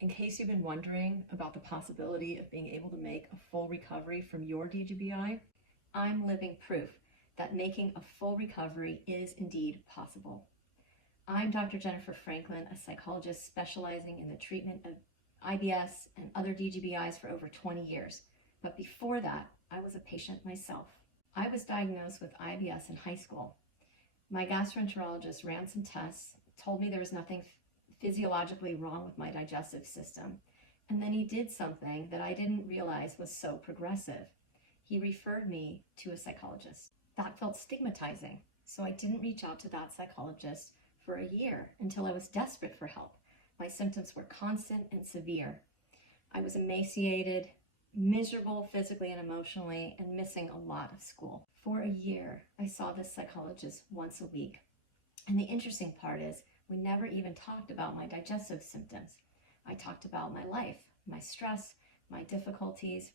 In case you've been wondering about the possibility of being able to make a full recovery from your DGBI, I'm living proof that making a full recovery is indeed possible. I'm Dr. Jennifer Franklin, a psychologist specializing in the treatment of IBS and other DGBIs for over 20 years. But before that, I was a patient myself. I was diagnosed with IBS in high school. My gastroenterologist ran some tests, told me there was nothing physiologically wrong with my digestive system, and then he did something that I didn't realize was so progressive. He referred me to a psychologist. That felt stigmatizing, so I didn't reach out to that psychologist for a year until I was desperate for help. My symptoms were constant and severe. I was emaciated, miserable physically and emotionally, and missing a lot of school. For a year, I saw this psychologist once a week. And the interesting part is, we never even talked about my digestive symptoms. I talked about my life, my stress, my difficulties,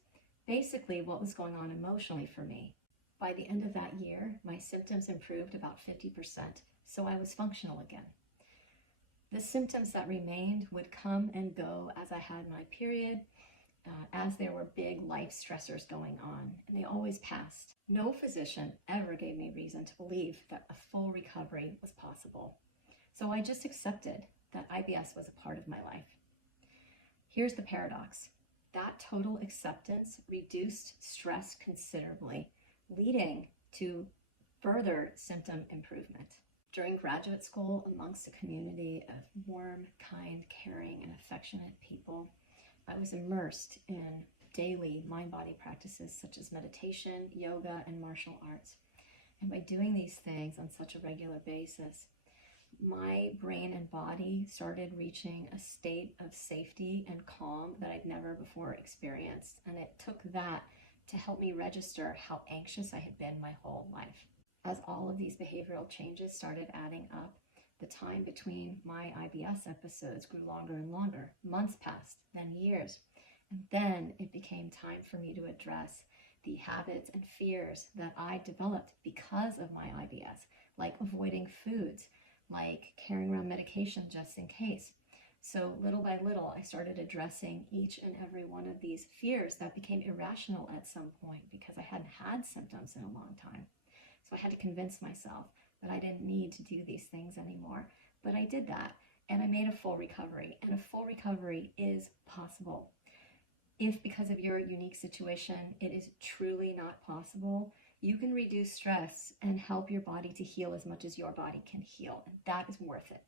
basically what was going on emotionally for me. By the end of that year, my symptoms improved about 50%, so I was functional again. The symptoms that remained would come and go as I had my period, as there were big life stressors going on, and they always passed. No physician ever gave me reason to believe that a full recovery was possible. So I just accepted that IBS was a part of my life. Here's the paradox. That total acceptance reduced stress considerably, leading to further symptom improvement. During graduate school, amongst a community of warm, kind, caring, and affectionate people, I was immersed in daily mind-body practices such as meditation, yoga, and martial arts. And by doing these things on such a regular basis, my brain and body started reaching a state of safety and calm that I'd never before experienced. And it took that to help me register how anxious I had been my whole life. As all of these behavioral changes started adding up, the time between my IBS episodes grew longer and longer. Months passed, then years. And then it became time for me to address the habits and fears that I developed because of my IBS, like avoiding foods, like carrying around medication just in case. So little by little, I started addressing each and every one of these fears that became irrational at some point because I hadn't had symptoms in a long time. So I had to convince myself that I didn't need to do these things anymore. But I did that, and I made a full recovery, and a full recovery is possible. If because of your unique situation, it is truly not possible, you can reduce stress and help your body to heal as much as your body can heal, and that is worth it.